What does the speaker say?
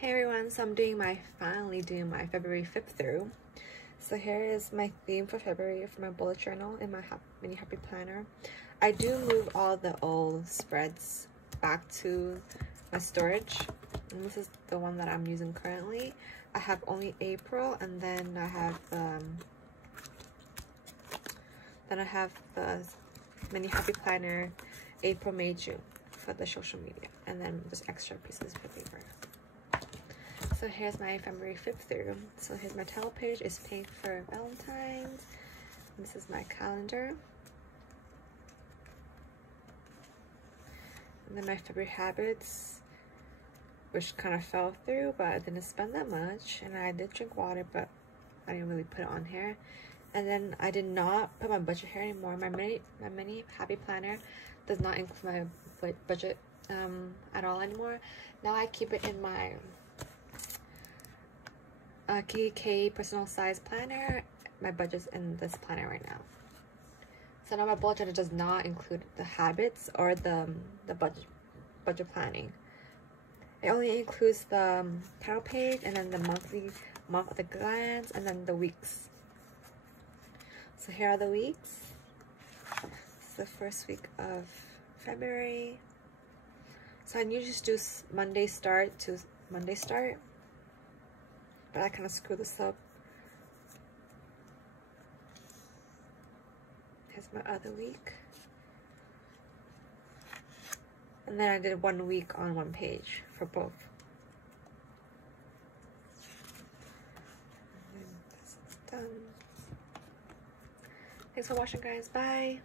Hey everyone, so I'm finally doing my February 5th through. So here is my theme for February for my bullet journal in my mini happy planner. I do move all the old spreads back to my storage, and this is the one that I'm using currently. I have only April, and then I have the mini happy planner April, May, June for the social media, and then just extra pieces for paper. So here's my February 5th through. So here's my title page. It's pink for Valentine's. This is my calendar. And then my February habits, which kind of fell through, but I didn't spend that much. And I did drink water, but I didn't really put it on here. And then I did not put my budget here anymore. My mini happy planner does not include my budget at all anymore. Now I keep it in my Kikki K personal size planner. My budget's in this planner right now. So now my bullet journal does not include the habits or the budget planning. It only includes the title page and then the month at a glance, and then the weeks. So here are the weeks. This is the first week of February. So I usually just do Monday start to Monday start, but I kind of screwed this up. Here's my other week. And then I did 1 week on one page for both. And this is done. Thanks for watching, guys. Bye.